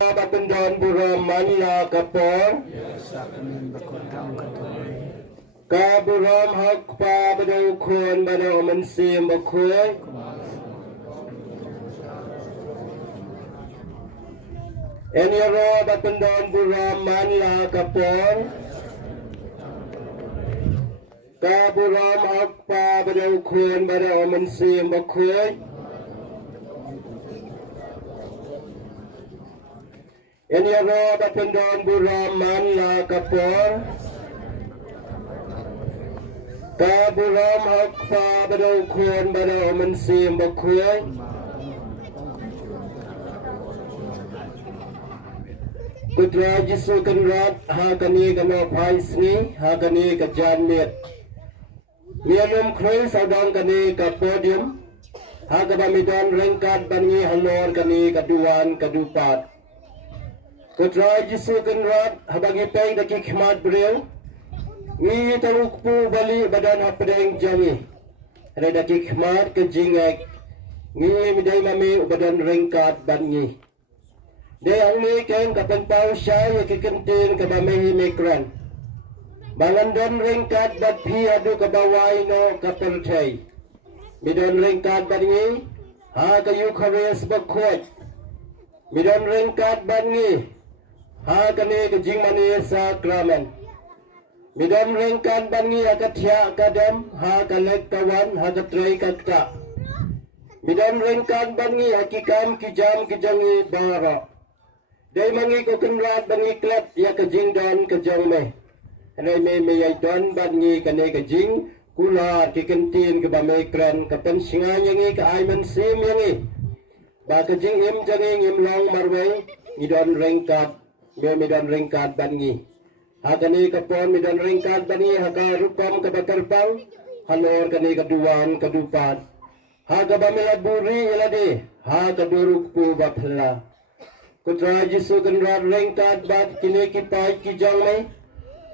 Batendon Buraman na kapor Kaburam hak pa badaw kun badaw mansim bakoy Enyaro Batendon Buraman na kapor Kaburam hak pa badaw kun badaw mansim bakoy Enyaro Batendon Buraman na kapor Kaburam hak pa badaw kun badaw mansim bakoy Kutra Jisu kanrat hagani kano paisni hagani ka janmet Nianum Chris adang kani ka podium hagabamidon rengkat bangi halor kani kaduan kadupat Kutra Jisu kanrat habagi peng daki khmat breu Ngi tarukpu bali badan hapdeng jangi Ada daki khmat ke jingek Ngi midai mami badan rengkat bangi Dia ang ni keng kapan pau syai ke kentin ke bamehi mikran. Balandon ringkat bat pi adu ke bawai no kapertai. Midon ringkat bangi ha kayu khares bakhot. Midon ringkat bangi ha kani ke jingmani sakramen. Midon ringkat bangi akathya kadam ha kalek kawan ha katrai kakta. Midon ringkat bangi hakikam kijam kijangi bara. Dai mangi ko kenrat bangi klep ya ke jing don ke jong me. Anai me ai don bangi kane ke jing kula ki kentin ke ba me kran ke pen singa yangi ke ai man sim yangi. Ba ke jing im jangi im long marwei mi don rengkat me don rengkat bangi. Ha kane ke pon mi don rengkat bangi ha ka rupam ke bakar pang halor kane ke duan ke dupat. Ha ka ba me laburi ilade ha ka duruk pu ba phla. Kutra Jisu kenrat rengkat bat kini ki pai ki jang mai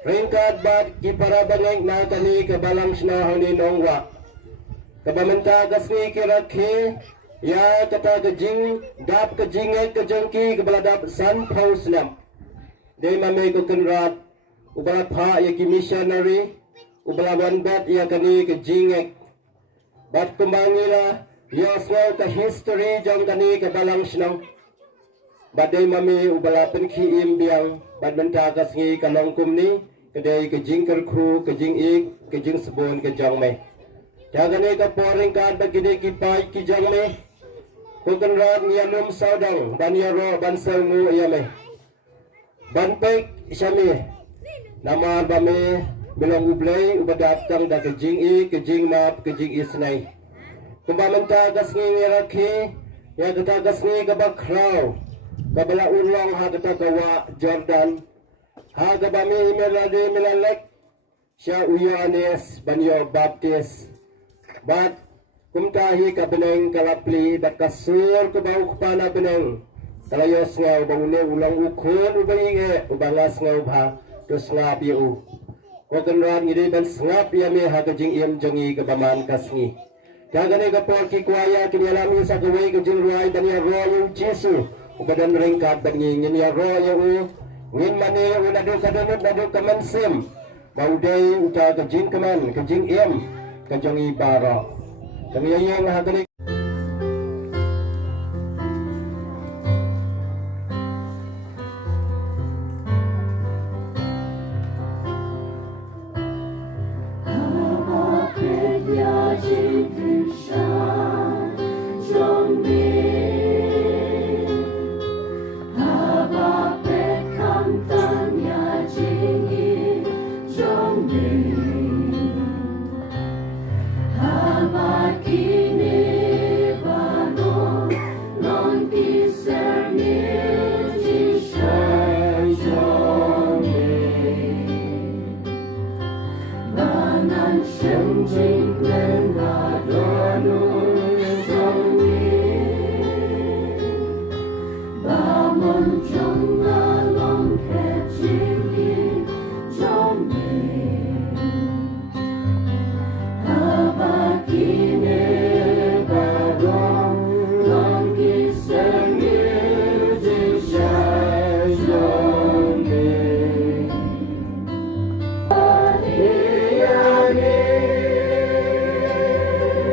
rengkat bat ki para bangeng na kani ke balang sna hani nongwa kabamenta gasni ke rakhe ya kata ke jing dap ke jinge ke jengki ke baladap san pausnam dei mame ko kenrat ubala pha ya ki missionary ubala wan bat ya kani ke jinge bat kumbangila ya swa ke history jang kani ke balang sna Badai mami ubala penki imbiang badmenta kasngi kalong kumni kedai ke jing kerkru ke jing ik ke jing sebon ke jang me jagane ka poring kad bagide ki pai ki jang me ko kenrat nianum saudang dan yaro ban selmu yame ban pek syami nama bame bilang ublei ubadat kang da ke jing ik ke jing map ke jing isnai kumbamenta kasngi ngerakhi ya kata kasngi ka bakrau Kabala ulang ha kata kawa Jordan ha kabami imelade milalek sya uyanes banyo baptis bat kumtahi ka beneng kalapli bat kasur ke bau kepana beneng kalayos ngau bangune ulang ukun ubayinge ubangas ngau bha tus ngap yu ko kenran ngide ban ngap ya me ha kajing iam jangi ke baman kasngi jagane ka por ki kwaya kinalami sa kawai ke jing ruai banya royu Jesu badan ringkat bangi ngin ya ro ya u ngin mani unadu kadonut nadu kaman sim mau day uta kajing kaman kajing kajong ibara kami yang hagani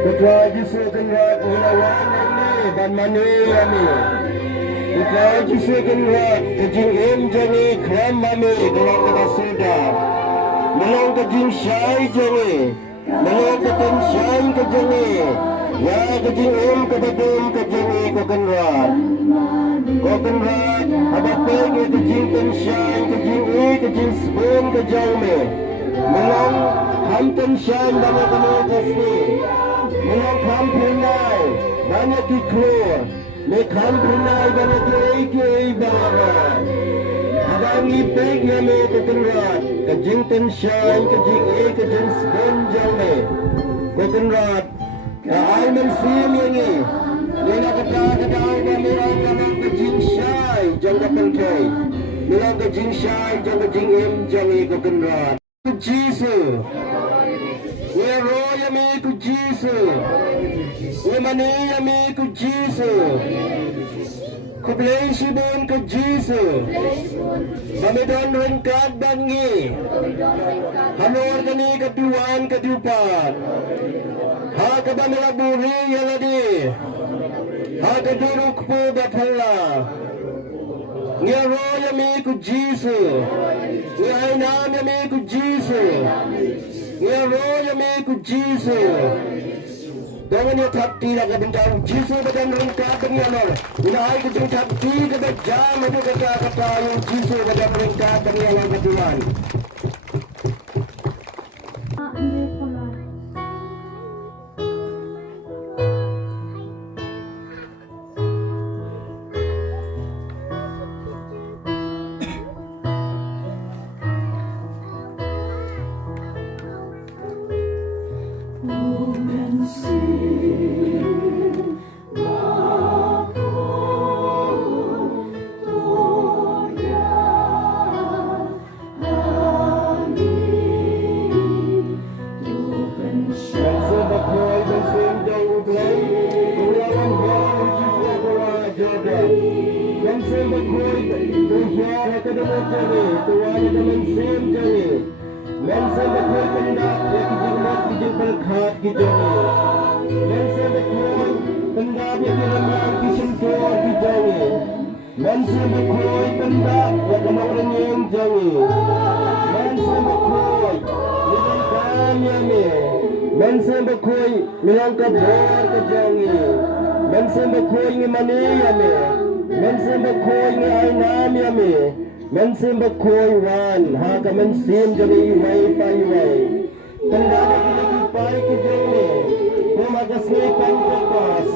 Ketua Jisu Kenrat Wilawan ini dan mani kami. Ketua Jisu Kenrat kejing jani kram mami dalam kata suda. Melong kejing syai jani. Melong kejing syai kejini. Ya kejing kebedum kejini ko Kenrat. Ko Kenrat ada pergi kejing syai kejing sebun kejang me. Melong hamten syai banyak kami kasih. Melong kampinai banyak diklor, me kampinai banyak bara. Abang ipek ya me kekenrat, kejing tensyai, kejing sponjang me, kekenrat. Kaai mensim yang ni, nina kata na melong kejing syai, jang kapengkai, melong kejing syai, jang jangi kekenrat. Jisu. We roy ami ku Jisu. We mani ami ku Jisu. Ku bless bon ku Jisu. Samedon rengkat bangi. Hanor kani keduan kedupan. Ha kabamela buri yaladi. Ha kaduruk po bathala. Nge roy ami ku Jisu. Nge ainam ami ku Jisu. Ya roh ya meku Jisu. Dengan ya thapti laga bintang Jisu badan ringkat dengan nol. Inai kejung thapti kebajam itu kata yang Jisu badan ringkat dengan yang keduan. Mensen bekoi milang kabor kejangi. Mensen bekoi ngimani yame. Mensen bekoi ngainam yame. Mensen bekoi wan ha ka mensim jadi wai pai wai. Tanda lagi pai kejangi. Kumagasni pantas.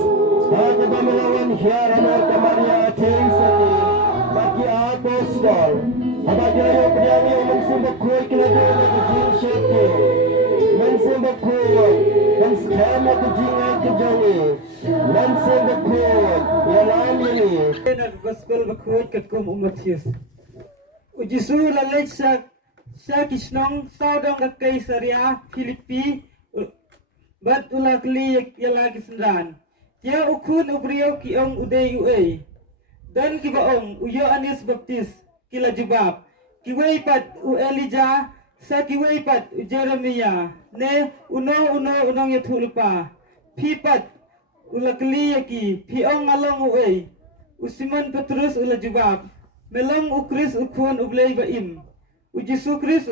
Ha ka bamelawan hiaran kamaria tengsati. Bagi apostol. Abajayo kejangi mensen bekoi kena jadi jinsyati. Mensen bekoi, menskema kejingan kejangi. Mensen bekoi, yalam ini. Gospel bekoi ketkum umat Yesus. Ujisu lalai sa kisnong saudong kakai Syria Filipi bat ulah kli yalagi sendan. Tia ukun ubriyo kiong uday uay. Dan kibaong uyo anis baptis. kila jubab. Kiwei pat u Elijah sa kiwei pat u Jeremia ne unong ya thulpa. Pi pat ula kli ki pi ong along uei. U Simon Petrus ula jubab. Melong u Chris u khon u blei ba im. U Jesu Chris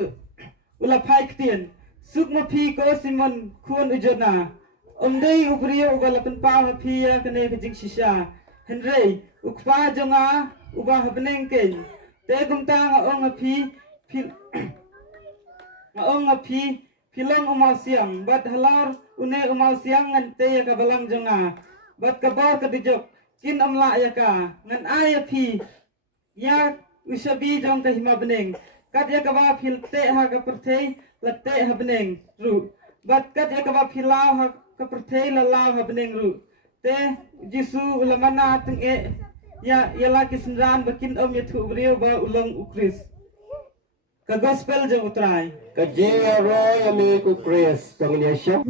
ula phai ktien. Sukma pi ko Simon khon u Jona. Dei u brio u balapan pa ma pi ya kane ka jing shisha. Henry u kpa jonga u ba habneng ken. Te kum ta nga ong pi nga ong pi pilong umaw siang bat halar une umaw siang ngan te ya ka balang jonga. Bat kabar ka dijok kin amla ya ka ngan ay pi ya usabi jong ka hima beneng kat ya ka ba phil te ha ka perthei la te ha beneng ru bat kat ya ka ba philaw ha ka perthei la law ha beneng ru te Jesu la mana teng e ya la kisran bakin om ya thu brio ba ulong ukris ka gospel jong utrai Ka jia roy ami ku Chris tong ni siya.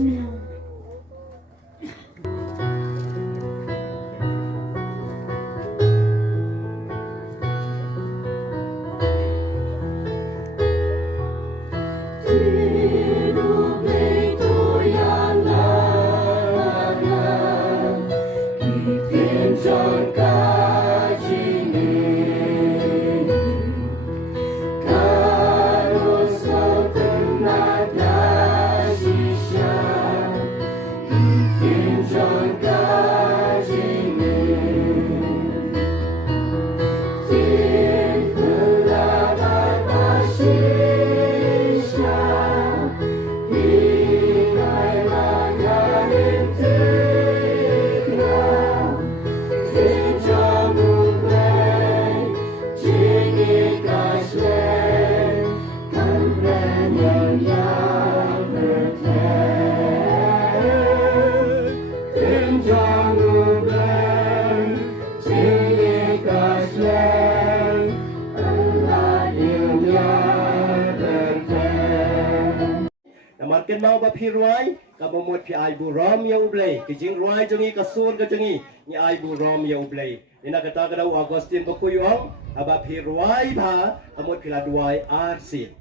Markin mau ba phi ruai ka ba mot phi ai bu rom ya ublei ki jing ruai jongi ka sur ka jongi ni ai bu rom ya ublei ina kata ka dau Agustin ba ku yong aba phi ruai ba ka mot phi la duai arsi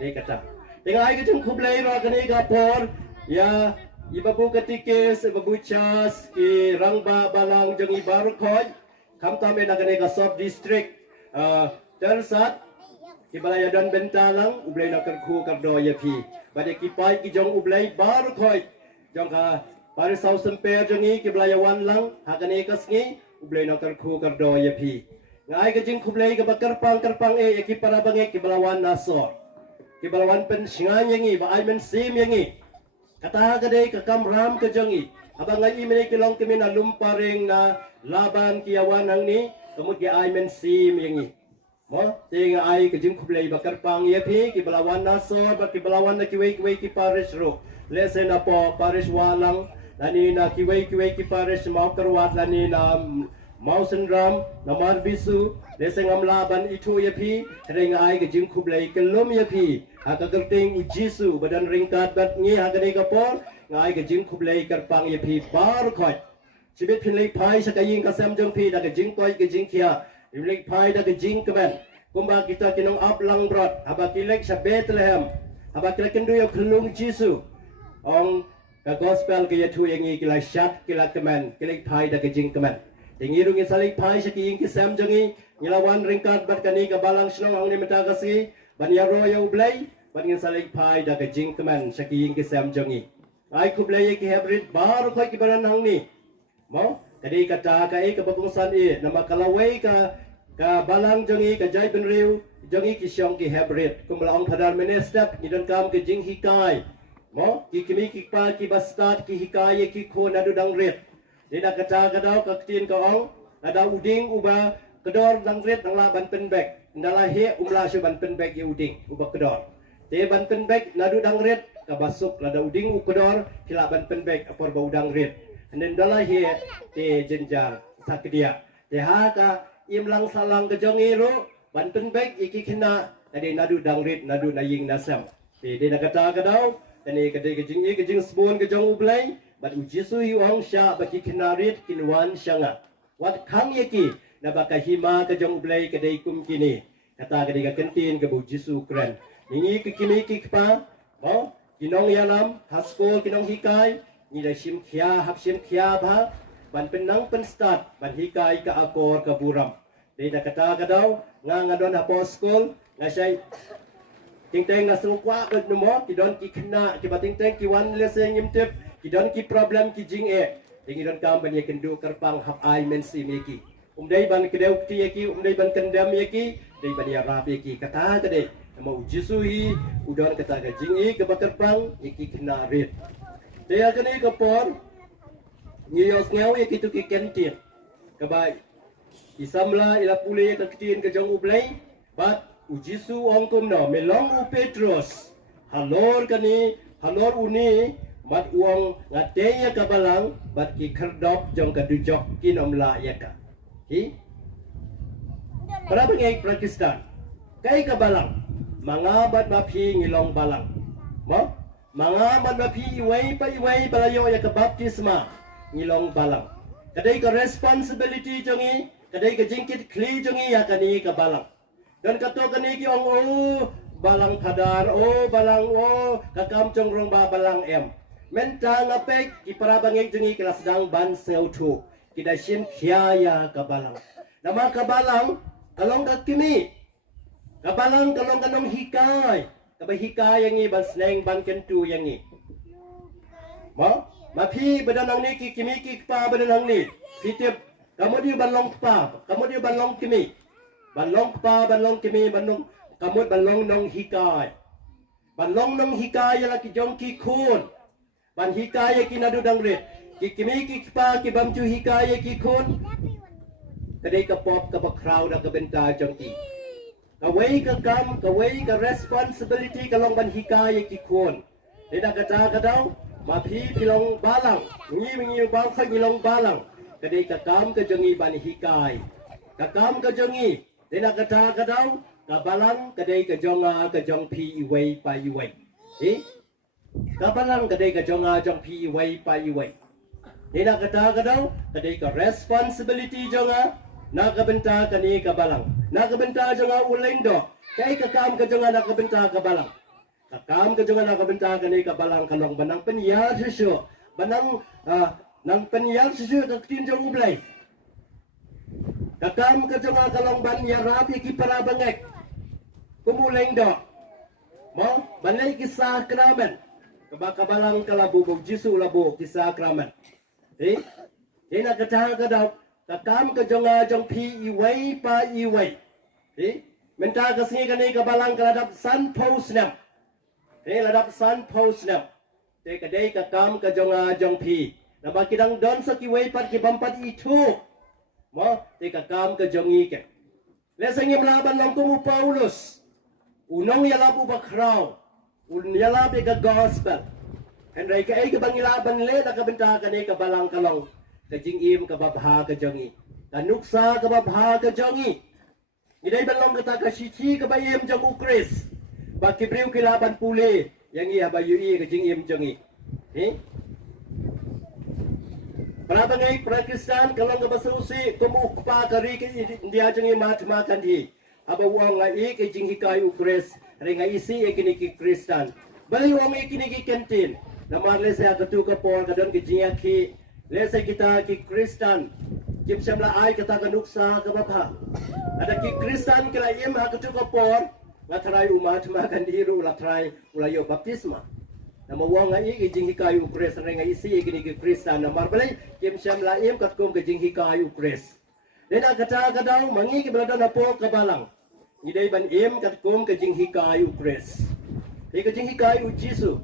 de kata dengan ai ka jing kublei ra ka ni ka por ya iba bu ketikes iba bu chas ki rangba balang jongi baru khoi kam ta me na ka ni ka sub district tersat Kibalaya dan bentalang ublay na kerku kardo ya pi. Bade kipai ki jong ublay baru koi. Jong ka pare sausen per jongi kibalaya wan lang hakane kasngi ublay na kerku kardo ya pi. Ngai ka jing kublay ka kerpang e ki para bange kibalawan nasor. Kibalawan pen singan yangi ba ay men sim yangi. Kata ka de ka kamram ka jongi. Abang ngai imene kilong kimin lumparing na laban kiawan hang ni kemud ki ay men sim yangi. Mo tinga ai ka jing kublay bakar pang ye pi ki balawan nasor ba ki balawan na kiwei ki parish ro lesen na po parish walang lani na kiwei ki parish mau karwat lani na Mausen ram na marbisu lesen am laban itu ye pi ring ai ka jing kublay kelom ye pi ha ka gerting ujisu badan ringkat bat ngi ha ka ni ka por ngai ka jing kublay kar pang ye pi bar khoi chibit phin lei phai sa ka yin ka sam jong pi da ka jing koi ka jing kia Imlik pai da jing kemen. Kumba kita kinong aplang brot. Haba kilek sa Bethlehem. Haba kilek kendu yo kelung Jisu. Ong ka gospel kaya tu yang kila syat kila kemen. Kilek pai da jing kemen. Tingirung salik pai sa kiying kisam jangi. Ngilawan ringkat bat kani ka balang snong ang ni matagasi. Ban ya royo blay. Ban ngin salik pai da jing kemen sa kiying kisam jangi. Ay kublay ki hebrid baru koy kibaran hang ni. Mo kadi kata ka ka babungsan nama kalaway ka balang jongi ka jay benriu jongi ki syong ki hebrid kumlaong padar menestap nidan kam ke jing hikai mo ki kimi ki pa ki bastat ki hikai ki ko nadu dang rit dina kata ka daw ka tin ka ong ada uding uba kedor dang rit dang laban penbek ndala he umla syu ban penbek ye uding uba kedor te ban penbek nadu dang rit ka basuk lada uding u kedor hilaban penbek apor ba udang rit Nen dalah he te jenjar sakdia te ha ka imlang salang ke jongiru ban penbek iki kena tadi nadu dangrit nadu naying nasam te de kata ka daw tani kade ke jing spoon ke jong ublay bat ujisu yuang sya baki kenarit kinwan syanga wat khang yeki na baka hima ke jong ublay kade kum kini kata ketika kentin ke bu Jisu keren ini kikimi kikpa oh kinong yalam hasko kinong hikai ni da sim khia hap sim khia ba ban penang pen start ban hikai ka akor ka buram de da kata kadau ngadon aposkol ngasai ting teng na sukwa ke numo ki don ki khna ki bating teng ki wan le se nyim tep ki don ki problem ki jing e ting don kam ban ye kendu kerpang hap ai men si meki dai ban kedeu ti ki dai ban kendam ki dai ban ya rap ki kata tade mau Jisu hi udon kata ka jing e ke bakerpang ki khna rit te ya kani ka por ni yos ngau ye ki tu ki kentin ka bai isamla ila pule ka kitin ka jong ublai bat Jisu ongkom no melong u Petrus halor kani halor uni mat uang ngateya ka balang bat ki kherdop jong ka dujok kin omla ya ka hi para bengai Pakistan kai ka balang mangabat mapi ngilong balang mo mangabat mapi iwai pa iwai balayo ya ka baptisma ngilong balang kadai ka responsibility jongi kadai ka jingkit kli jongi ya kani ka balang dan kato kani ki ong balang padar balang kakam chong rong ba balang em menta ngapek ki para bangi jengi kelas dang ban seu tu kita sim khia ka balang nama ka balang kalong ka kimi ka balang kalong kanong hikai ka ba hikai yang ban sneng ban kentu yang ni mo mapi badanang ni ki kimi ki pa badanang ni pitip kamu dia balong pa kamu dia balong kimi balong pa balong kimi balong kamut balong nong hikai balong nong hikai la ki jong ki khun ban hikai ki nadu dang ret ki kimi ki pa ki bamju hikai ki khun kadai ka pop ka ba crowd ka benta jong ki ka wei ka kam ka wei ka responsibility ka long ban hikai ki khun ida kata kadau ma phi pilong balang ngi bang kha ngilong balang kadai ka kam ka jongi ban hikai ka kam ka jongi Dina kata kadau kabalang kadai ka jonga ka jong pi iway pa iway. Kabalang kadai ka jonga jong pi iway pa iway. Dina kata kadau kadai ka responsibility jonga nakabenta kani kabalang. Nakabenta jonga ulendo kai ka kam ka jonga nakabenta kabalang. Kakam ka jonga nakabenta kani kabalang kalong banang penyar susu banang nang penyar susu ka tin jong ublay. Kakam ka jonga kalong ban ya rapi ki para bangek kumuleng do mo banay ki sakramen kabaka balang kalabu bog Jisu labo ki sakramen ina kata ka daw kakam ka jonga jong pi iway pa iway menta ka singi kani ka balang kaladap san post nam ladap san post nam te kadai kakam ka jonga jong pi nabakidang don sa kiway pat ki bampat itu mo tika kam ka jongi ke lesang yung laban lang kumu Paulus unong yalab uba kraw yalab ka gospel and ray ka ay kabang ilaban le nakabenta ka ni kabalang kalong kajing im kababha ka jongi kanuksa kababha ka jongi iday balong kata ka shichi kabayem jong ukris bakibriw kilaban puli yang iya bayui kajing im jongi para bangai Pakistan kalau nggak basusi kamu pa kari dia jengi mat makan di aba uang ngai ke jing hikai ukres renga isi ekini ki Kristen bali uang ekini ki kentin namar le saya ketu ke por kadon ke jing ki le saya kita ki Kristen kim samla ai kata kanuksa ke bapa ada ki Kristen kala im ha ketu ke por latrai umat makan di ru latrai ulayo baptisma nama wong ngai ke jing hikai ukres renga isi ekini ki Kristen namar bali kim samla im katkum ke jing hikai ukres Dena kata kadau mangi ke belada napo kabalang. Idai ban im katkum ke jing hikai ukres. Ke jing hikai u Jisu.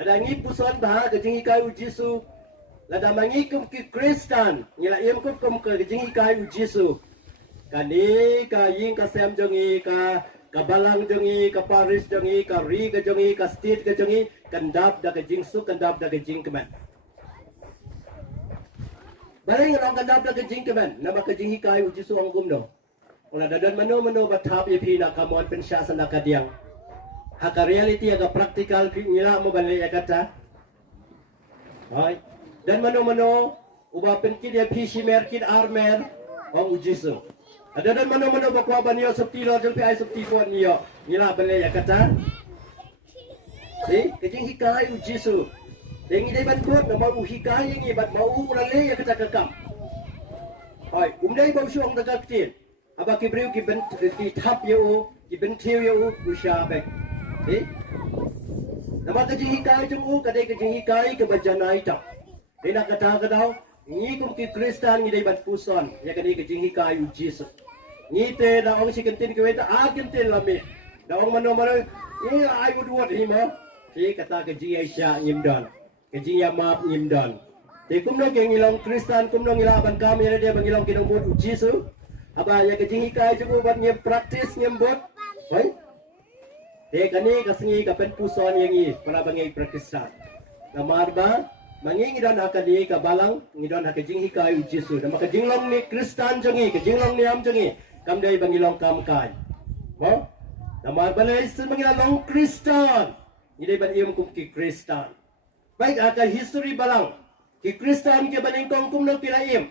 Ada ngi puson bah ke jing hikai u Jisu. Lada mangi kum ki Kristen. Ngila im kum ke jing hikai u Jisu. Kani ka ying ka sem jongi ka kabalang jongi ka Paris jongi ka ri ka jongi ka state ka jongi kandap da ke jing su kandap da ke jing keman. Barang orang kandap da ke jing keman nama ke jing hikai u Jisu angkum no. Ola dadan mano batap ipi na kamon pensyasan na kadiang. Haka reality aga praktikal ngila mo balik ya kata. Hai. Dan mano uba penkid ya pi shimer kid armer ong u Jisu. Ada dan mana-mana bakwa banyo seperti lo jeng pi ai seperti ko niyo. Ngila bale ya kata. Kejing hikai ujisu. Yang ini ban kuat nama hikai yang ini ban mau ulale ya kata kakam. Hai, umdai bau suang tegak kecil. Aba kibriu ki ben ki tap yo, ki ben tiu yo usha bek. Nama kejing hikai jeng kadai kejing hikai ke bajanai tak. Dina kata kadau ni kum ki Kristen ni dai ban puson ya kadai kejing hikai ujisu. Ni te da ong si kentin ke weta a kentin lami. Da ong mano ni ai udwat hima. Thì kata keji Aisyah nyimdan, keji Yamap nyimdan. Thì cũng nói cái ngilong Kristen cũng nói ngila ban kami ada dia bangilong kinong buat uji su. Aba ya keji hikai juga buat nyem praktis nyem buat. Baik. Thì kani kasengi kapen puson yang ini para bangai praktisan. Namar ba mangi ngidan akadi ka balang ngidan keji hikai uji su. Nama keji long ni Kristen jengi, keji long ni am jengi. Kam dai bangilong kam kai. Ho? Namar balai sen bangilong Kristen. Ini ban iam kum ki Kristen. Baik akan history balang. Ki Kristen ke baningkong kum no kila iam.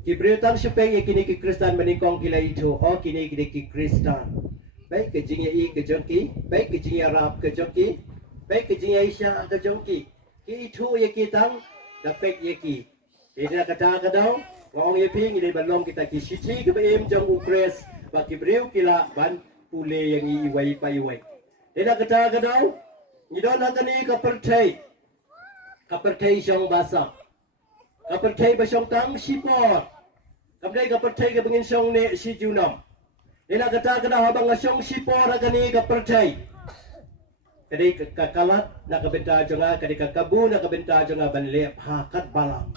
Ki Britan sepeng kini ki Kristen baningkong kila itu. Oh kini ki Kristen. Baik ke jingya i ke jongki. Baik ke jingya Arab ke jongki. Baik ke jingya Aisyah ke jongki. Ki itu ya kitang dapat ya ki. Tidak kata kadau. Wong ye ping ini ban long kita ki siti ke iam jong ukres. Baki briu kila ban pule yang i iwai pa iwai. Tidak kata kadau, ngidon akan ni kapertai siang basa, kapertai basong tang sipor, kamdai kapertai ke bengin siang ne si junam. Tidak kata kadau habang siang sipor akan ni kapertai. Kadai kakalat nak kebenta jonga, kadai kakabu nak kebenta jonga banlep hakat balang.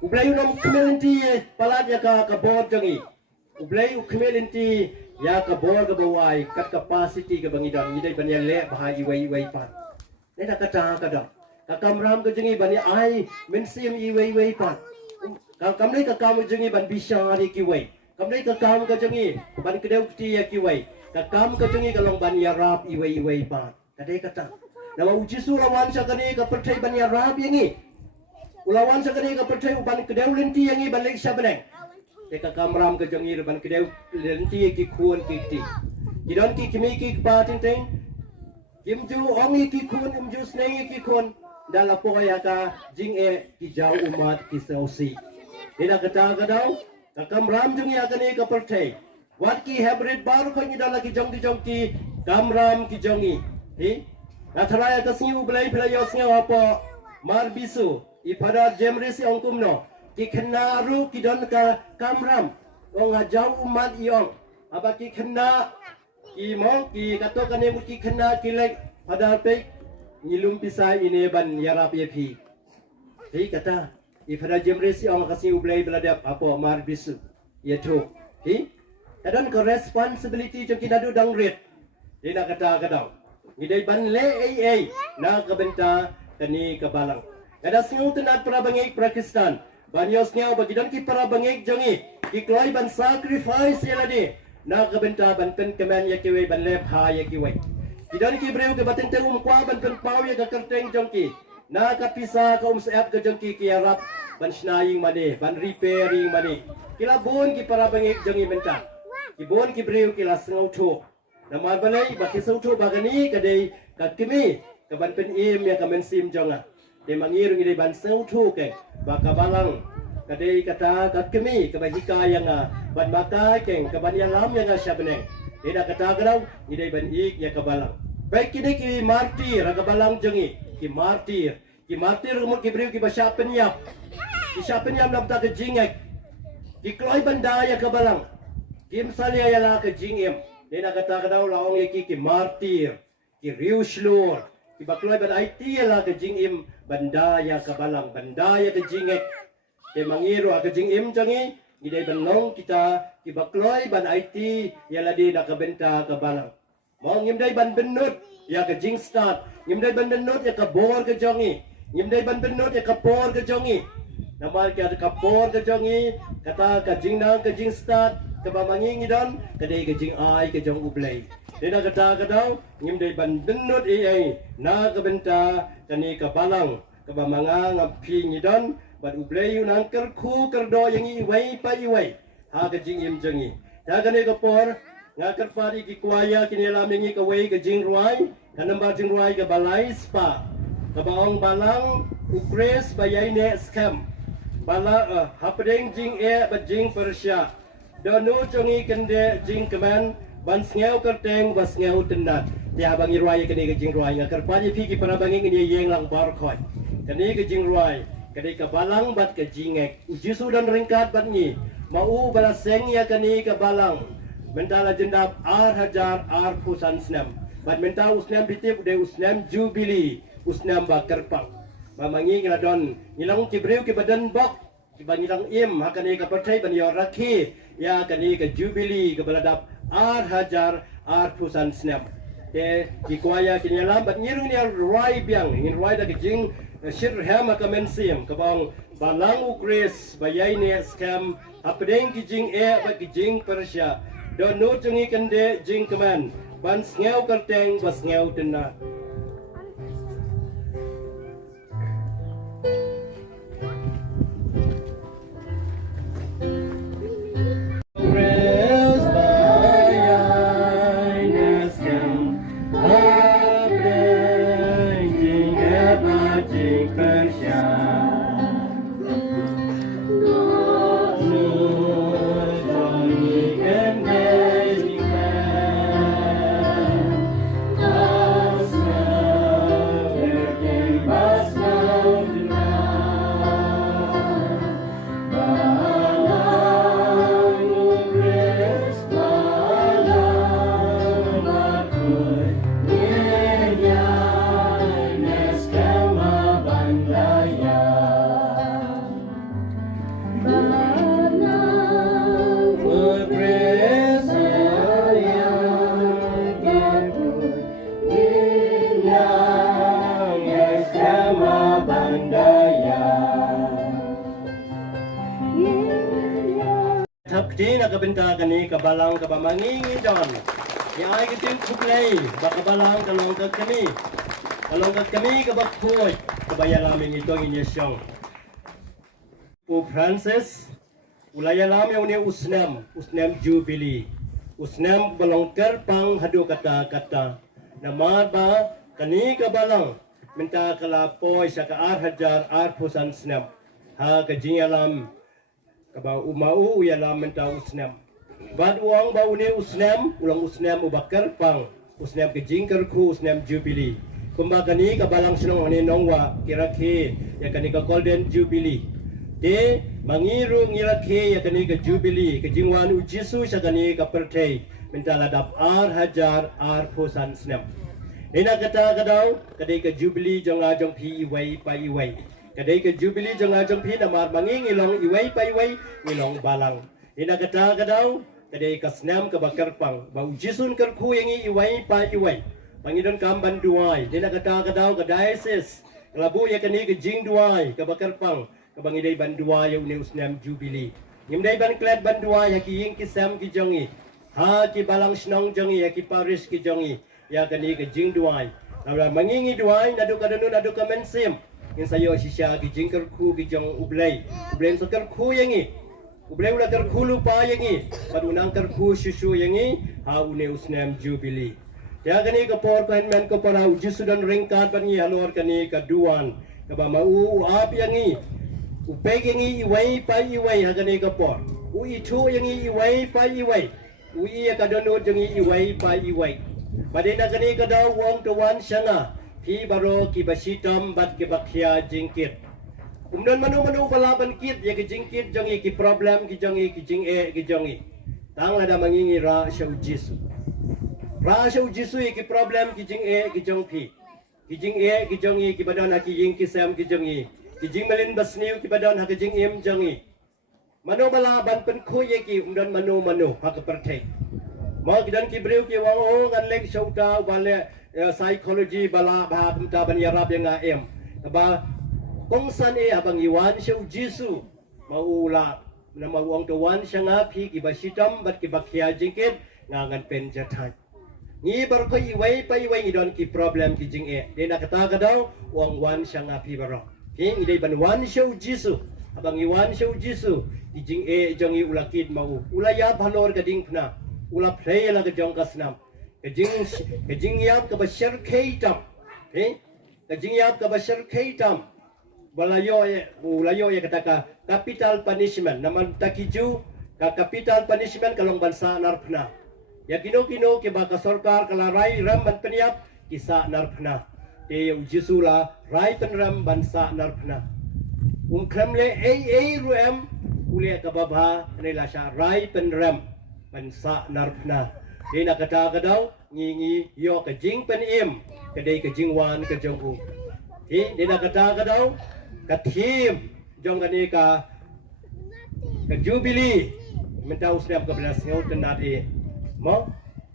Ublay unom kemelinti palat ya kabor jongi, ublay kemelinti. Ya ka bor ka bawai kat capacity ka bangidang idai banya le bahagi wai pan. Neda kata kada. Ka kamram ka jengi bani ai mensim i wai pan. Ka kamdai ka kam jengi ban bisyari ki wai. Kamdai ka kam ka jengi ban kedeu ti ya ki wai. Ka kam ka jengi ka long ban ya rap i wai pan. Kadai kata. Nama uji sulawan sa kani ka percay ban ya rap yangi. Ulawan sa kani ka percay ban kedeu lenti yangi balik sa beneng. Teka kamram ke jongi ban kedeu lenti ki kuan ki ti. Kidon ki kimi ki pa ting kim ju ongi ki kuan ju snei ki kuan dala poya ka jing e ki jau umat ki sausi. Tidak kata kadau ka kamram jongi akani ka pertai. Wat ki hybrid baru ko ni dala ki jong ki kamram ki jongi. Natharaya ka singu blai playo singu apa mar bisu ipada jemrisi ongkumno. Ki kena ru ki don ka kamram ong hajau umat iong aba ki kena ki mo ki kato kane ki kena ki lek pada pe ngilum pisai ini ban yarap yepi hei kata ifada jemresi ong kasih ublai belada apa mar bisu yetu hei kadon ko responsibility jong kinadu dangret dina kata kadau ngidai ban le ai na kabenta kani kabalang kada singu tenat para bangik Pakistan Banyos niya bagidan ki para bangig jongi ki kloy ban sacrifice yala di na kabenta ban pen kemen ya kiwe ban lep ha ya kiwe kidan ki breu ke baten te kwa ban pen pau ya ka kerteng jongki na kapisa ka seap ke jongki ki arab ban snaying made ban repairing made kila bon ki para bangig jongi benta ki bon ki breu kila sengau tho na mar balai baki sau tho bagani kadai ka kimi ka ban pen im ya ka men sim jonga de mangir ngi ban sau tho ke baka balang kadai kata kat kemi kabajika yang ban maka keng kaban yang lam yang syabneng tidak kata garau idai ban ik ya kabalang baik kini ki martir kabalang jengi ki martir rumut ki briu ki basya penyap ki sya penyap nam ta ke jingek ki kloi banda ya kabalang kim salia ya la ke jingem tidak kata garau laong ya ki martir ki riu slur ki bakloi ban IT ya la ke jingem bandaya kabalang bandaya ke jingek ke mangiru ke jingim jangi idai benong kita ki bakloi ban IT ya ladi nak benta kabalang mau ngimdai ban benut ya ke jing start ngimdai ban benut ya ke bor ke jangi ngimdai ban benut ya ke por ke jangi nama ke por ke jangi kata ke jing nang ke jing start ke bamangi ngidon ke dei ke jing ai ke jong ublai dina kata kadau ngimdai ban benut ai na ke benta kani kabalang kabamanga ngapi ngidon ban ublay nang kerku kerdo yang iway pa iway ha ka jing im jangi ta ka ne ka por nga karpari ki kuaya kini lamingi ka wei ka jing ruai ka namba jing ruai ka balai spa ka baong balang ukres bayai ne scam bala hapdeng jing ba jing persya donu jongi kende jing keman ban ngeu kerteng bas ngeu tenat ya bangi ruai kini ka jing ruai nga karpari pi ki para bangi ni yeng lang bar khoi kini ka jing ruai kini ka balang bat ka jingek ujisu dan ringkat bat ni mau balaseng ya kini ka balang mentala jendap hajar pusan senam bat menta usnam bitip de usnam jubili usnam bakar pang mamangi ngadon nilang kibreu ki badan bok ki banilang im hakani ka pertai ban yoraki ya kani ka jubili ka baladap hajar pusan senam de ki kuaya ki nilam bat ngirung ni roi biang ngin roi da jing shir ham ka mensim ka bang balang ukris bayai ne scam apdeng ki jing ba ki jing persya don nu jungi kende jing keman ban ngeu kerteng bas ngeu tenat Tapdi na kabenta kani kabalang kabamangingi don. Ya ay kitin kuplay bakabalang kalongkat kami kabakhoy kabayalamin itong inyesyong. U Francis ulayalam yaw ni usnam jubilee. Usnam balongker pang hadu kata namad ba kani kabalang minta kalapoy sa hajar pusan snam ha kajingalam kaba umau yalam minta usnam bad uang bau ne usnam ulang usnam ubakar pang usnam kejingker ku usnam jubilee kumbagani kabalang sinong ni nongwa kiraki ya kani ka golden jubilee de mangiru ngiraki ya kani ka jubilee kejingwan ujisu sa kani ka pertay minta ladap hajar pusan snam ina kata kadaw kadai ka jubilee jong ajong pi iway pa iway kadai ka jubilee jong ajong pi namar manging ilong iway pa iway ilong balang ina kata kadaw kadai ka snam ka bakar pang bau jisun kerku yang iway pa iway pangidon kamban duai ina kata kadaw ka diocese labu ya kani ka jing duai ka bakar pang ka bangidai banduai ya uni snam jubilee ngimdai ban klad banduai ya ki ying ki sam ki jongi ha ki balang snong jongi ya ki paris ki jongi ya kani ke jing duai namla mangingi duai nadu kadanu nadu kamensim in sayo shisha ki jing kerku ki jong ublay so kerku yangi ublay ula kerku lupa yangi padunang kerku shushu yangi ha une usnam jubilee ya kani ke por men ko para uji sudan ringkat ban alor kani ke duan ke ba mau ap yangi upeg yangi iwai pa iwai ha kani ke por u itu yangi iwai pa iwai u iya kadanu jangi iwai pa iwai Padina kani kadaw wong tuwan siya nga Pi baro ki basitam bat ki bakya jingkit Umdan manu balaban kit ya ki jingkit jongi ki problem ki jongi ki jing ki jongi Tang lada mangingi ra siya ujisu Ra siya ujisu ki problem ki jing ki jong pi Ki jing ki jongi ki badan ha ki ying ki sam ki jongi Ki jing malin basniw ki badan ha ki jing im jongi Manu balaban penkuye ki umdan manu ha ka pertek Mau kidan kibreu ki wang ngan lek shauta bale psychology bala ba pemta ban yarab yang ngaem ba kongsan abang iwan shau jisu mau ula nama wang tuan shanga pi ki basitam bat ki bakya jingkit ngangan pen jatai ni bar ko iwai pa iwai idon ki problem ki jing de na kata kadaw wang wan shanga pi baro pi idai ban wan shau jisu abang iwan siya Jisu kijing jangi ulakid mau ulaya balor kading pna ula play la kajong kasnam kajing yap ka bashar kaitam kajing yap ka bashar kaitam ulayo kataka capital punishment naman takiju ka capital punishment kalong bansa narpna ya kino ke baka sarkar kalarai ram ban peniap kisa narpna te Jisu la rai penram bansa narpna kremle ruem ule kababha nila sya rai penram bansa narpna di nakata kadaw ngingi yo kajing penim kadai kajing wan kajong u di nakata kadaw kathim jong kani ka jubili mentau snap ka belas ngot nadi mo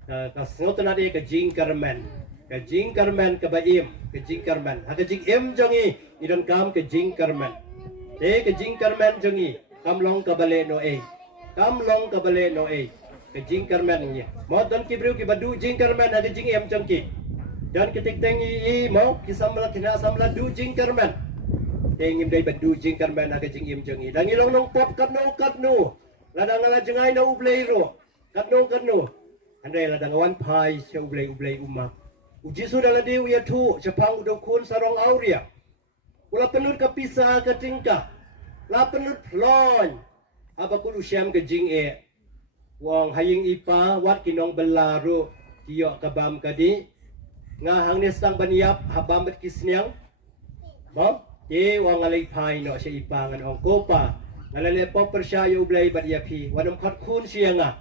ka sngot nadi kajing karmen ka baim kajing karmen ha kajing em jongi idon kam kajing karmen kajing karmen jongi kamlong kabale no kamlong kabale no kajing karmen ni mo don kibriu ki badu jing karmen ada jing em jongki dan ketik tengi mo kisamla kina samla du jing karmen tengim dai badu jing karmen ada jing em jongi dan ilong nong pop katnu ladang ala jengai na ubleiro katnu andai ladang wan pai se ublei umma Jisu daladi uyatu Jepang udokun sarong auria ula penut kapisa katingka la penut lon abakul usyam kajing wong haying ipa wat kinong belaru tiyo kabam kadi ngahang nestang baniap habam bet kisniang mo wong alai pai no sya ipa ngan ong kopa ngalale pop persyayo blai bat yapi wanam khat kun sianga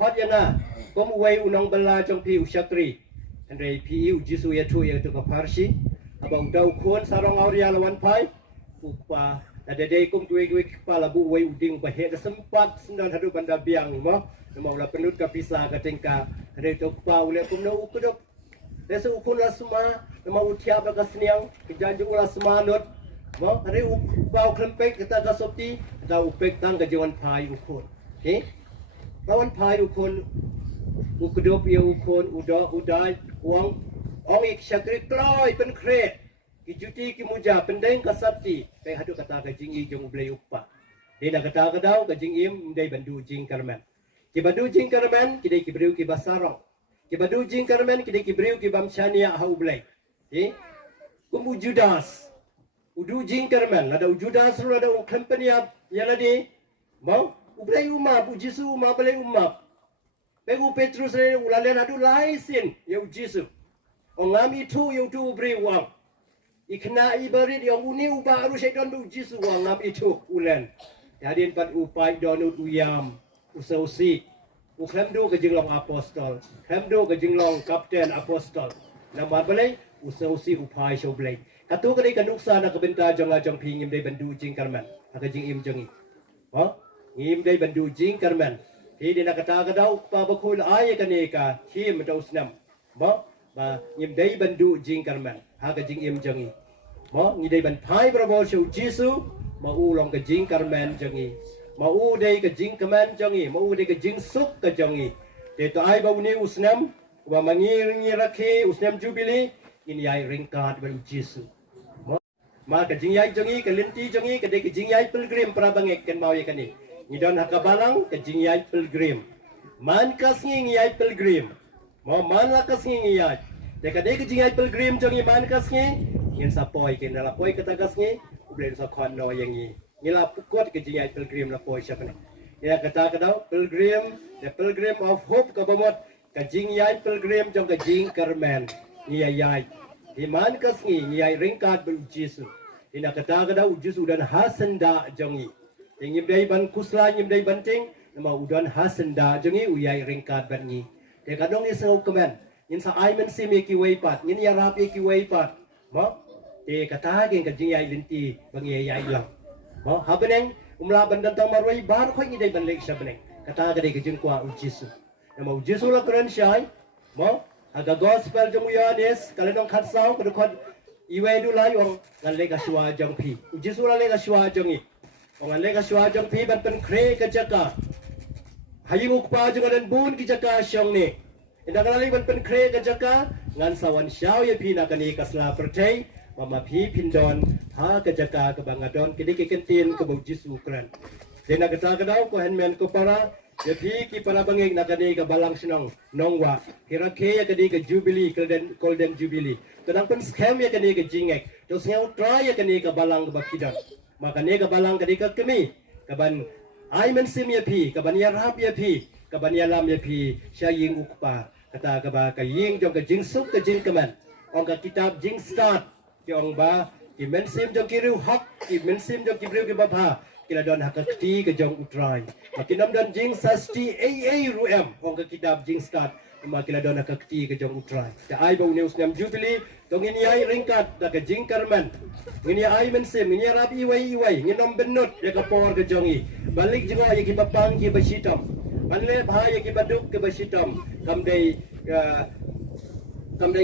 khot yanga kom uwai unong bela jong pi usyatri andai pi Jisu ya tu ya tu kaparsi abang dau kun sarong auria lawan pai upa ada dai kum tuai kepala bu wai uding bahe sempat sendan hadu banda biang mo mau la penut ka pisa ka tingka ada tu pa ule kum no ukudok desa ukun la semua mau utiap ka seniang kejanju la semua not mo ada upau klempek kita ka sopti ada upek tang ka jawan pai ukun lawan pai ukun ukudop ya ukun udai uang ik syakri kloi pen kre kijuti kimuja pendeng kasati pe hadu kata kajing i jong blei uppa dina kata kadau kajing im dai bandu jing karmen ki bandu jing karmen kidai kibriu ki basarong ki bandu jing karmen kidai kibriu ki bamshania hau blei kumu judas udu jing karmen ada judas ru ada company up yaladi mau ublei umma bu Jisu umma blei umma Pegu Petrus re ulalen adu laisin ya Jisu ongami tu yang tu beri wang ikna ibarit yang uni baru syaitan bu Jisu wang ngam itu ulen hadin pat upai donut uyam usausi ukhamdo ke jinglong apostol khamdo ke jinglong kapten apostol nama balai usausi upai shoblai katu ke kanuk sana ke benta jong ajong pingim dai bandu jing karman aga jing im jongi ngim dai bandu jing karman di nak kata kadau pa bakul ay kaneka him daus nam ba ngim dai bandu jing karman ha ka jing im jangi mo ngi dai ban pai brabo shu Jisu ma u long ka jing karman jangi ma u dai ka jing karman jangi ma u dai ka jing suk ka jangi te to ai ba uni usnam wa mangir ngi rakhe usnam jubili ini ai ringkat ba Jisu ma ka jing yai jangi ka linti jangi ka dai ka jing yai pilgrim prabangek kan mau yakani Ngidon hakabalang kajing yai pilgrim. Man kasngi yai pilgrim. Mo man la kasngi yai. Deka de kajing yai pilgrim jongi man kasngi. Yen sa poi ken la poi kata kasngi. Ublen sa kon no yangi. Ngila pukot kajing yai pilgrim la poi syapane. Ya kata kadau pilgrim, the pilgrim of hope kabamot kajing yai pilgrim jong kajing karmen. Yai. Di man kasngi yai ringkat bu Jisu. Ina kata kadau Jisu dan hasenda jongi. Yang dai ban kusla nyim dai banting nama udan hasenda jengi uyai ringkat bangi de kadong isau kemen yin sa ai men simi ki weipat yin ya rapi ki weipat mo de kata gen kajing yai linti bangi yai lang mo habeneng umla bandantang marwai bar khoi ni dai ban lek sabeneng kata gade kajing kwa Jisu nama Jisu la keren syai mo aga gospel jong yanes kalenong khatsau kedukot iwe du lai ong ngalek aswa jong pi Jisu la lek aswa jongi Orang lega suajang pi ban pen kre ke jaka. Hayi ukpa jeng dan bun ki jaka syong ni. Indah kali ban pen kre ke jaka ngan sawan syau ye pi nak ni kasla percay mama pi pindon ha kejaka ke bangadon kini kekentin ke bau jisu kran dena kata kadau ko henmen ko para ya pi ki para bangeng nakani ke balang sinong nongwa kira ke ya kadi ke jubilee golden jubilee kadang pun scam ya kani ke jingek to seu try ya kani ke balang ke bakidon makane ke balang kadi ke kemi kaban ai men sim ya pi kaban ya rap ya pi kaban ya lam ya pi syaying ukpa kata kaba ka ying jong ka jing suk ka jing kaman ong ka kitab jing start ki ong ba ki men sim jong ki riu hak ki men sim jong ki riu ki bapha kila don hak kti ka jong utrai ki nam don jing sasti ai ruem ong ka kitab jing start ma kila don hak kti ka jong utrai ta ai ba news nam jubilee tong ini ai ringkat da ka jing karman ini ai men sim ini rap iwai nginom benut ya ka por ka jong i balik jigo ya ki bapang ki basitam Manle bahaya ki baduk ke basitom kamdai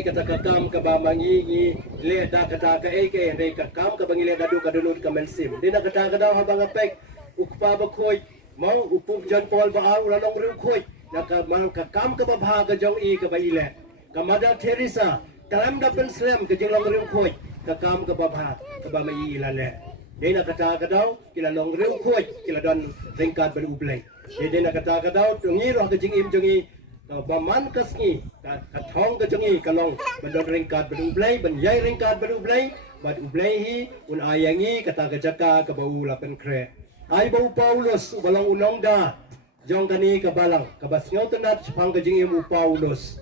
kata kakam ke bamangi ni le da kata ke eke dei kakam ke bangi le dadu ka dunut ka mensim dina kata kada habang apek ukpa ba khoi mau upuk jan pol ba au lalong ru khoi na ka mang kakam ke babha ke jong i ke ba ile kamada Teresa kalam da pen slam ke jong ru khoi kakam ke babha ke ba mai ilale dina kata kadau kila long ru khoi kila don ringkat ber ublai jadi nak kata kadau tungi roh kejing im jungi baman kasni kathong kejungi kalong bandon ringkat berublai banjai ringkat berublai bad ublai hi un ayangi kata kejaka ke bau lapen kre ai bau Paulus balang unong da jong kani ke balang ke basngau tenat sepang kejing im Paulus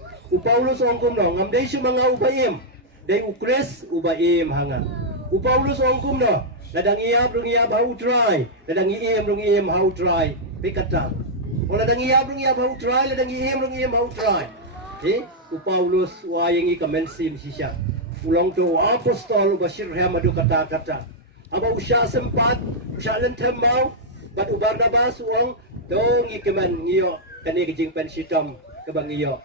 ongkum no ngamdei su manga ubaim dei ukres ubaim hanga Paulus ongkum no ladang iab rung iab hau try ladang iem rung iem hau try pikata ola dang iab rung iab hau try ladang iem rung iem hau try Paulus wayang i kamensim sisya ulong to apostol basir hamadu kata aba usya sempat usya lentem mau bat Barnabas uang dong i keman ngiyo kani kejing pensitom kebang iyo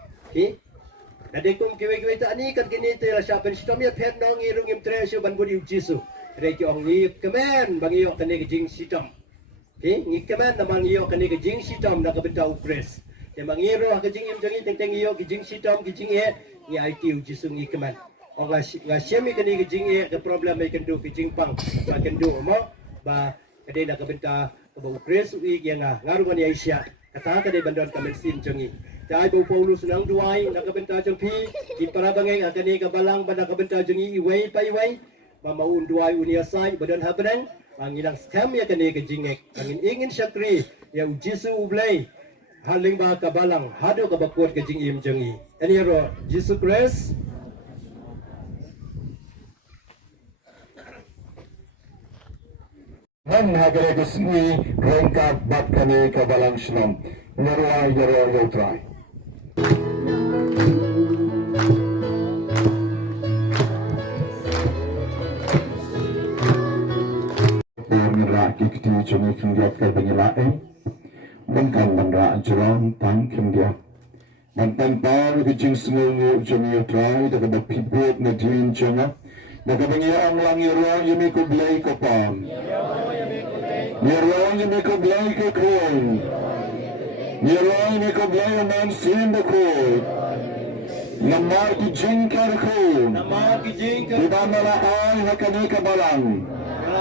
Nadikum kiwi ta ani kan kini te la sya pensitom ya phet nong i rung im treasure ban budi jisu Reki ong ni kemen bang iyo kani kejing sitom ni kemen na bang iyo kani kejing sitom na kabenta upres ya bang iyo kejing im jangi teng iyo kejing sitom kejing e ni IQ jisu ni kemen ong ga syemi kani kejing e ke problem mai kendu kejing pang ba kendu mo ba kade na kabenta ba upres ui yang ngaru ni Asia kata kade bandon kamen sim jangi Dai bau Paulus nang duai na kabenta jang pi di para bangeng akani kabalang banda kabenta jangi iwai pa iwai Mamaun duai unia sai badan habenang pangilang scam ya kene ke jingek angin ingin syakri ya ujisu ublai haling ba kabalang hado ka bakot ke jingim jengi ani ro Jesus Christ Nan hagare kesmi rengkat bat kane kabalang shalom nerwa yero yotrai Kikti cumi kendiat ke bengilae Bangkan bandra jerong tang kendiat Bantan pau kejing sengungu cumi utrai Daga bapibut na din cunga Daga bengiang langi ruang yumi ko blay ko pang Nirong yumi ko blay ko koy Nirong yumi ko blay o man sin da koy Namar ki jingkar ko Diba nalaay hakani ka balang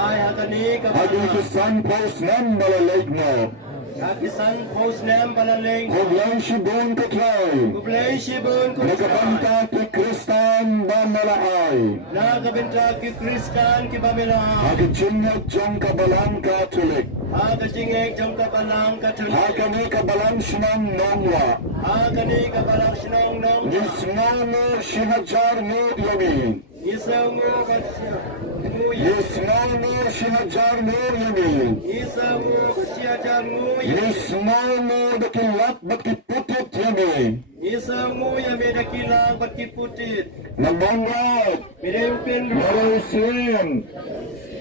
Hagi kisan pos nam balaleg mo Kakisan post nam balaling Kublay shibun katray kublay shibun Nagabanta ki Kristan bamalaay Nagabenta ki Kristan ki Bamilahay Hagi jinyat jong kabalang katolik Aga jingek jong kabalang katulik Hagani kabalang sinang nongwa Agani kabalang sinong nong Nisnono shihajar mo yamin Isaw mo kasya Nisnono shihajar mo yamin Isaw mo kasya jan mo Nisnono dakilat bakiputit yamin Isaw mo ya medakilang batkiputit Namongat Midayupin Narosin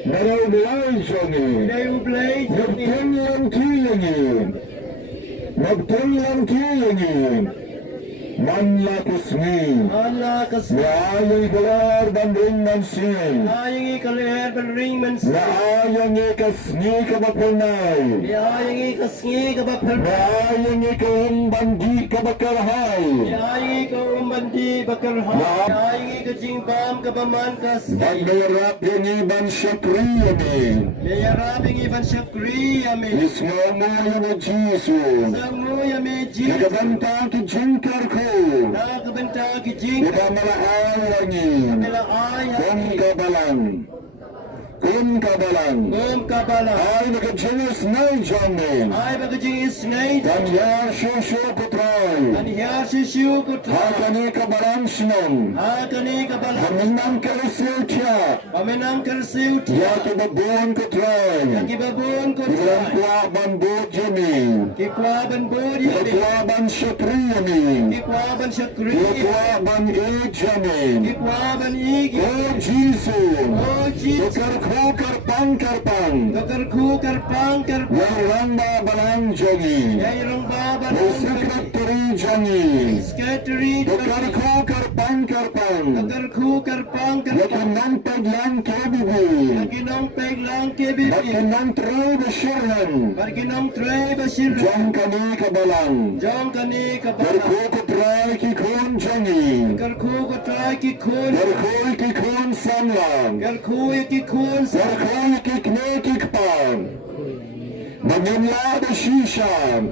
Narobelay siyangi Midayublay Nagtunlang kiyangin Nagtunlang kiyangin Manla kusmi Allah kasya Naayang galar banding mansin Ayang ikalir balring mansa Naayang ikasni kabapunay Ayang ikasngi kabapal Naayang ikawang bandi kabakarhay Ayang ikaw umbandi bakarha Ayang jing bam ka baman kas Magmayarap yung iban syakriya mi. Mayarap yung iban syakri yami Ismaw mo yung Jesus. Sangu yami jing Nagabanta ki jinkar ko. Nakabenta ki jing Iba malaay wangi. Nila ay Kum kabalang. Kum kabalang. Gom kabala Ay nagajinus na jamin. Ay bagajing isnay Kanya shushu kutray. Anihya shishu kutra Hakani kabalang sinom. Hakani kabala Kaminang karisil tiya. Pamenang kersiw tiya Yaki babuan kutray. Kibabon Ilang kutra kwa bambu jami. Kikwa ban bod yami Kwa ban syakriya mi. Kikwa ban syakri Kwa ban ijami. Kikwa ban igi Oh Jesus. Oh Jesus Karku karpang karpang. Kakarku karpang karpang Yang ramba balang jongi. Yairong baba Sekretary jongi. Skateri Karku karpang karpang. Kakarku karpang karpang Yakinang paglang kebibi. Maginong peglang kebibi Yakinang tray basirhan. Maginong tray basir Jong kani kabalang. Jong kani kabala Karku katray kikun jongi. Karku katray kikun Karku kikun samlang. Karku kikun sa Karku kikne kikpang. Maginla da shisha.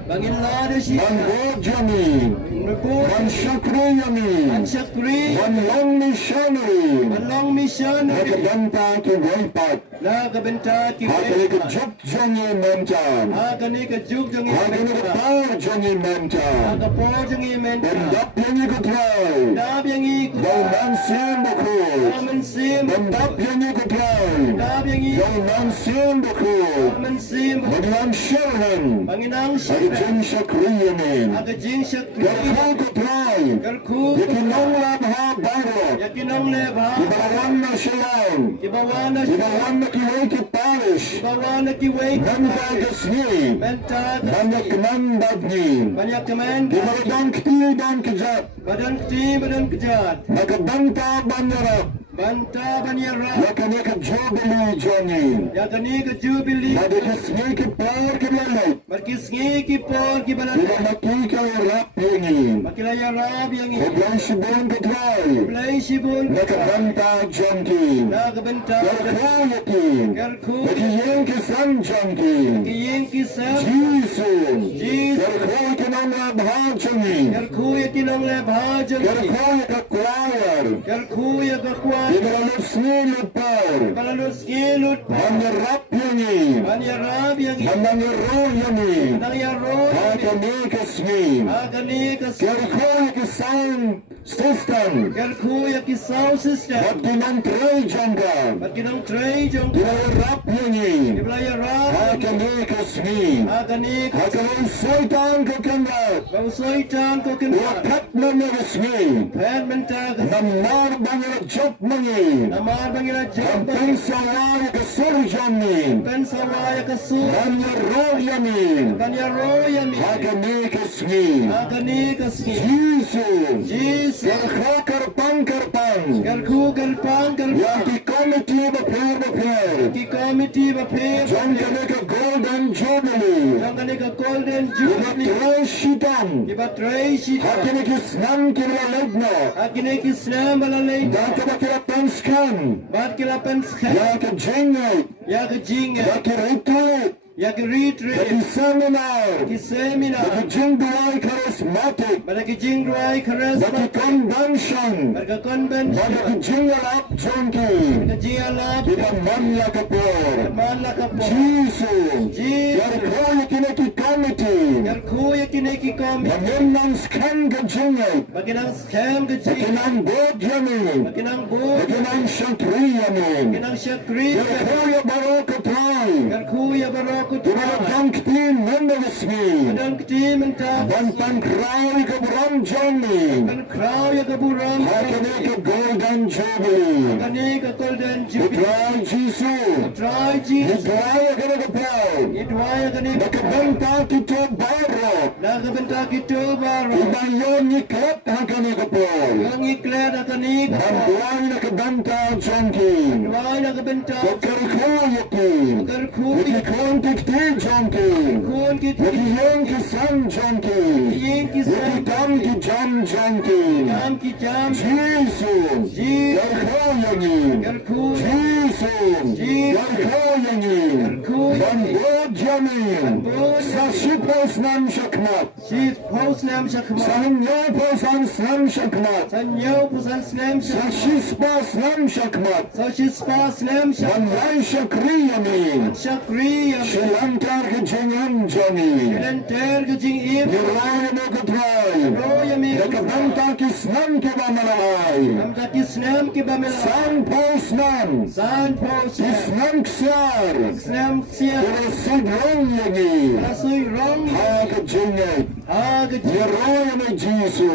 Banginlada si Mango jami. Report Man shakriyami. Syakri Man long missionary. Manlong missionary Nakaganta ki waypat. Nakabenta ki Hakani ka juk jongi mentan. Hakani ka juk jong Hakani ka par jongi mentan. Nakapor jong imenta Bendap yangi ko try. Dab yang ikut Daw man sim bako. Amen sim Bendap yangi ko try. Dab yang ikut Daw man sim bako. Amen sim Maglang sherhan. Banginang Ay syakri jing shakriyamin. Agajing syakri Garko ko try. Karku Yakinong labha baro. Yakinong leba Ibawan na silang. Ibawana Ibawan na kiway ki parish. Ibawana kiway Nandagas ni. Menta Banyak nandad ni. Banyak kemen Ibaradang kti dan kejat. Badan keti badan kejat Nakabanta banyarap. Banta banyara Yakani ka jubilee joni. Yakani ka jubili Madagas ni ki par ki lalay. Markisngi ki por ki Iba balala makika rap yengi. Makilaya rab yang ikut Iblang sibon ka try. Play sibun Nakabanta jonki. Nakabenta Garko yakin. Karku Nakiyeng ki san jonki. Kiyeng kisam Jesus. Jesus Garko kinong labha jongi. Karku yakinong leba jeng Garko yakakwayar. Karku yakakwa Ibalalap snilip par. Balalus kilut Manyarap yangi. Banyarab yang ikut Manangiro yangi. Nangyaro Hakani kasni. Agani kas Garko yakisan system. Karku yakisaw sister Magdinang tray jangga. Magkinang tray jong Ibalalap yangi. Iblaya rab Hakani kasni. Agani kas Hakani soitan kakangat. Bausoy tan ko kinwa Wakat na nagasni. Pen mentagas Namar bangarat jok mangi. Namar bangina jamba Kampung sawaya ka surjani. Pen sawaya kasu Kanya royani. Kanyaro yami Hakani kasni. Agani kaski Jesus. Jesus Karko karpang karpang. Karku galpang galpang Yaki komiti bapir. Ki committee ba pe John ka golden jubilee. Jangani ka golden Iba jubilee tray shitan. Iba tray shita Hakani kisnan kinaladno. Agini kislam balalay Daka ba kila penskan. Bat kilapan skha Yaka jengay. Ya ka jinga Yaki retreat. Ya ka retreat Yaki seminar. Ki seminar Yaki jingduay charismatic. Pada ki jingruay Yaki charisma convention. Pada convention Yaki jingalap jonki. Ka jialap Kita manya kapor. Mala ka po Jesus. Jesus Yarko yakinaki committee. Karku yakiniki committee Maginang skan ka jingay. Makinang scam ka jinga Yakinang god yami. Makinang bud Yakinang shantri yami. Makinang shakri Yarko ya baroko try. Karku ya baroko Dimana tuwa dangktin mendagasmi. Madang kti mentah Bantang krawi ka buram joni. Kan kraw ya kaburam Hakani ka golden jubilee. Kani ka golden jubilee Utray Jesus. Try Jesus Utray ka nagapal. Idwaya kani nakabenta kito barok nakabenta kito baro. ibayon ngiklat hakani kapol Ang ikler kani Banduay nakabenta jonki Idwaya nakabenta. Kakariko yaki Karku Yakikon tikti jonki kun kiti. Yakiyon kisan jonki Yin kisan. Yakikam ki jam jonki Jam ki jam. Jesus Jesus. Yarko yangi Karku. Jesus Jesus. Yarko yangi Yarko yangi. Banbod yamin Banbod Sa shipos nam shakmat Chief post nam Sa shakma. hinyopos nam shakmat Sanyo pusan slam Sa shakma. shispas nam shakmat Sashi spa slam shakma. Banlay shakri yamin Shakriya. Shilantar ka jingam jani Lenter kajing ip. Niraya mo katray Roya mi. Nakabanta kisnam ka ba malaway Am kati slam ki bamela. San pos nam San post. Isnam ksar Slam siya. Pero sidrong yagi Asoy wrong. Haka jingay Agad. Niraya mo Jisu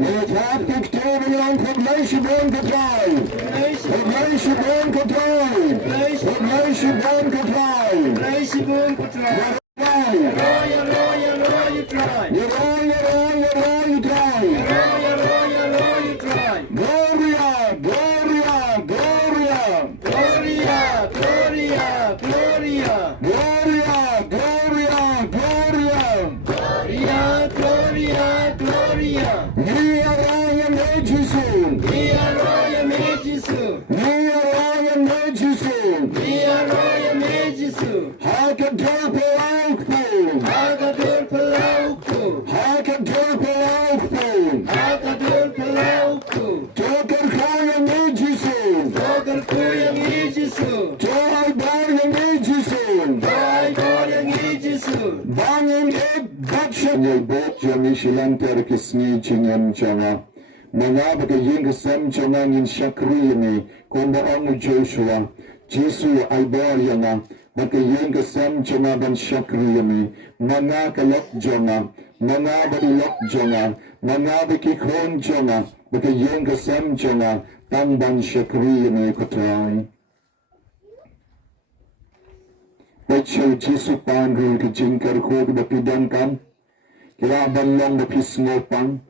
Nitapik tobe yang paglay shibon katray Paglay shibon katray Paglay shibon katray Raisibun putra. Roya roya roya try. Niraya try Roya roya roya try. Gloria, Gloria, Gloria, Gloria, Gloria, Gloria. Gloria, Gloria, Gloria. Gloria, Gloria, Gloria. Nia Raya Mejisun, Ia roya mejisu. Nia Raya Mejisun. Ia roya mejisu. Haka Dorpe Aukpu, Agadur pelauku. Haka Dorpe Aukpu. Agadur pelauku. Tokar Kaya Mejisun, Dogar kuyang ijisu. Tohai Barya Mejisun. Doy koyang ijisu. Bangin ek baksha. Ngay bot jami shilantar kisni chingam changa. Mga bagaying kasam changa ngin shakri ni kumba ang Joshua. Jisu ay barya nga. Bagaying kasam changa ban shakri ni. Mga kalok janga. Mga badilok janga. Mga bakikon janga. Bagaying kasam changa. Tambang shakri ni kutay. Pechay Jisu panru ke jingkar ko bapidangkan. Kira balong bapisngopang.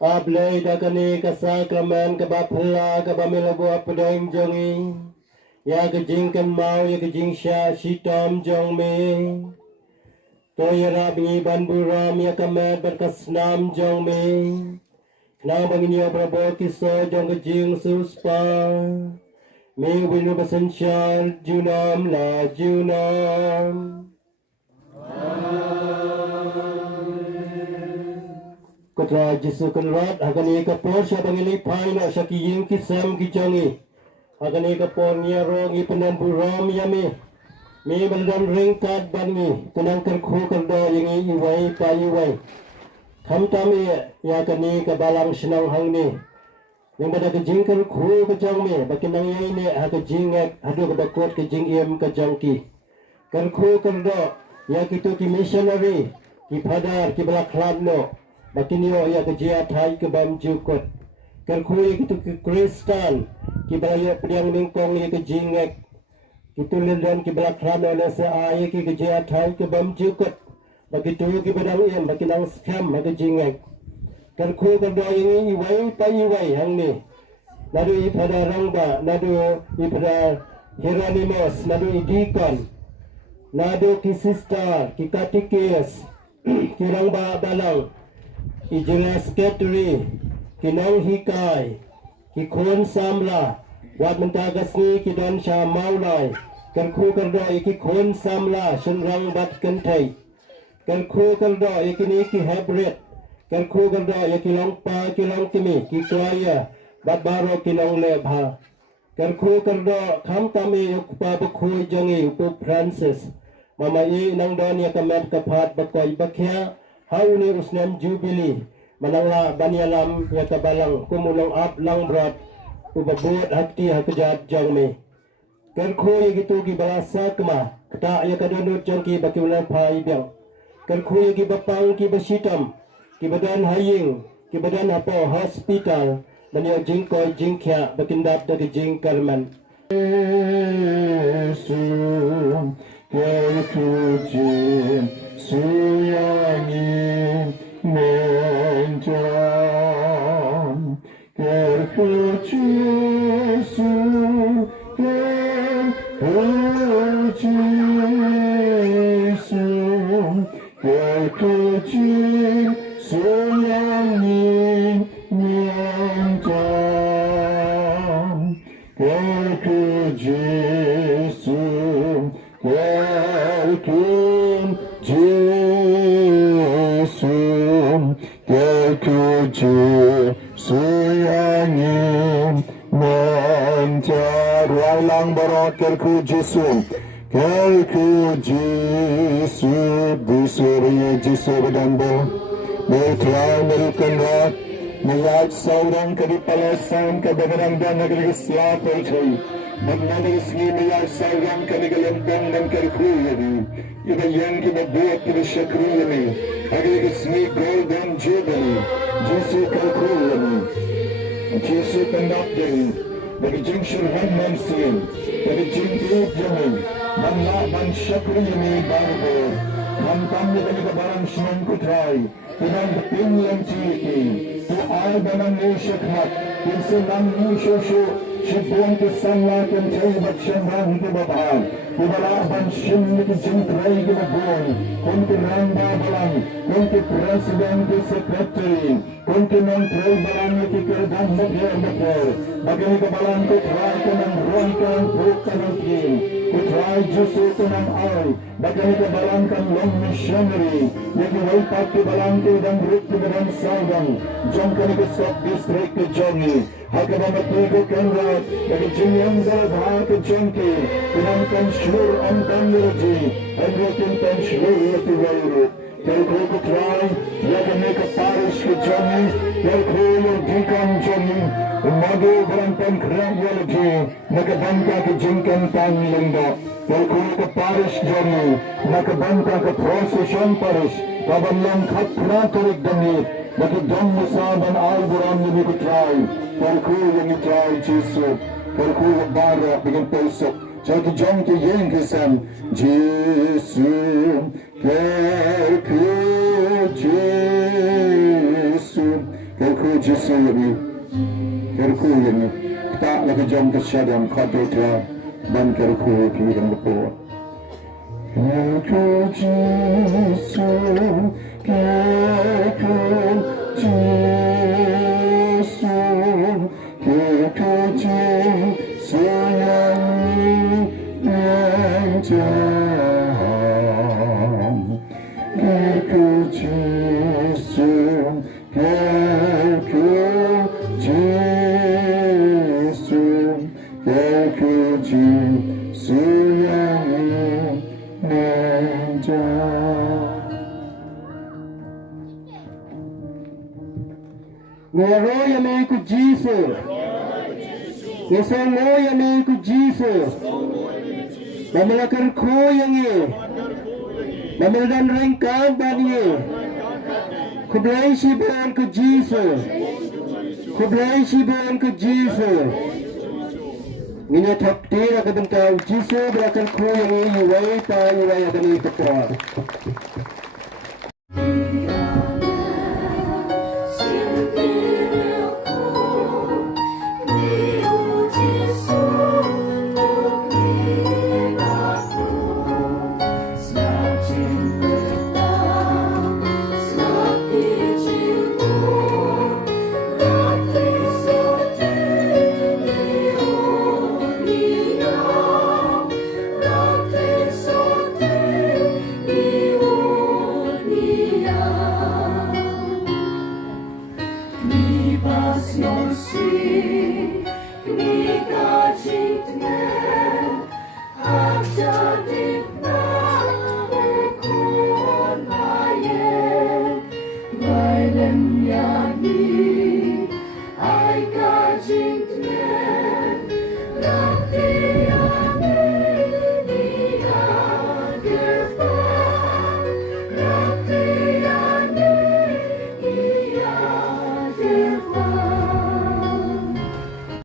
Ablay dagani kasakramen kabapla kabamilabu apodeng jongi. Ya kejing kan mau ya kejing sya shitam jong me. Toya rabingi ban buram ya kamet berkasnam jong me. Nang banginyo prabo kiso jong kejing suspa. Me winu basensyal junam la junam. Katra Jesu kenrat agani kapor siya bangili paino siya kiying kisam kijangi agani kapor niya rong ipanan buram yami mi bandam ringkat bangi tunang kerku kerdo yangi iway payuway kamtami ya kani kabalang sinang hangni yang pada kejing kerku kejang mi bakinang yay ni hakajingek hadu kabakot kejing iem kejangki kerku kerdo ya kitu ki missionary ki padar ki balakladno Bakinyo ya kejia thai ke bam jukot. Kerkui gitu ke Kristan. Kibalayo pediang mingkong ya kejingek. Kitu lindan kibalak rano na sa ay ki kejia thai ke bam jukot. Bagitu kibadang iem bakinang scam ya kejingek. Kerkui kerdo ini iway pa iway hang ni. Nadu ipada rangba, nadu ipada Hieronymus, nadu idikon. Nadu ki sister, ki katikis, ki rangba balang. Ijelas ketri, kinong hikay, kikon samla, wad mentagas ni kidon siya maulay, kerku kerdo ikikon samla, sunrang bat kentay, kerku kerdo ikini ki hebret, kerku kerdo ikilong pa kilong kimi, kikwaya, bat baro kinong lebha, kerku kerdo kam kami ukpa bukuy jongi upuk Francis, mamai nang don ya kamet kapat bakoy bakya, Hauni usnam Jubilee manangla banyalam ya kabalang kumulong up lang brat ubabot hati hakajat jangme kerko ya gitu gi balasa kema kata ya kadonut jangki bakiulan pai biang kerko ya gi bapang ki basitam ki badan haying ki badan apa hospital banyo jingko jingkya bakindap dari jingkarman Yesus kerkujin suyangi menjam kerkuci Yesu kerkuci Yesu kerkuci suyangi menjam kerkuci Yesu Kerkun Jesu, kerkun Jesu yang menjar walang barat kerkun Jesu, kerkun Jesu disuri Jesu berdambo, berterang berkenat, melihat seorang kedipalasan kebenaran dan negeri siapa itu. Magnalis ni miyar sayang kanigalempong ng kerkuyani, ibayang kinabuot na siyakruyani, agigis ni golden jubilee, Jesu kerkuyani, Jesu kandapdani, bagijing syurhan mansin, bagijing tiudyani, manlaban siyakruyani barbo, mantamnya kanigabarang sinang kutray, pinangping yang ciki, tuay banang nisyakhat, pinsinang nisyosyo, Shibun ke sangla ken tay bat shamrang ke babal kubalaban shim ke jintray ke babon kun ke rangba balang kun ke president ke secretary kun ke menteri balang ke kerdan bakir bagay ke balang ke try ke ng ruang ke ng buk ke ng king ke try Jesu ke ng ay bagay ke balang ke long missionary yang waipat ke balang ke ng ruk ke ng sayang jong ke ng sub district ke jongi Hagabamatigo kenrat, nagijingyang dalabha ke jengki, pinangkan syur ang tangyaraji, and rating tan syur at iwairut. Kelko ko try, yagame ka paris ke jongi, kelko yung dikang jongi, umado barang pancreology, nakabangka ke jingkan panglinggo. Kelko ko paris jongi, nakabangka ke procession paris, kabanlang katnaturig damit, nakidong musaban alburam yung ikutray, kerku yang itray Jesu, kerku yang bara bikin pesok, jadi jong ke yang kesam Jesu, kerku Jesu, Kerku Jesu ini, kerku ini, kita lagi jom tersyadam kado Tuhan dan kerku kiri berkuat. Kerku Jesu, kerku Jesu, kerku Jesu yang menjam, kerku Jesu, kerku Jesu, kerku Jesu yang menjam. Ngoro ya me ku Jesus. Ngesongo ya me ku Jesus. Mamelakar ko yang ye. Mameladan rengkan bani. Kublai shiban ku Jesus. Kublai shiban ku Jesus. Mina takdir akan bentau Jesus berakar ko yang ye yuwai pa yuwai akan ipakra.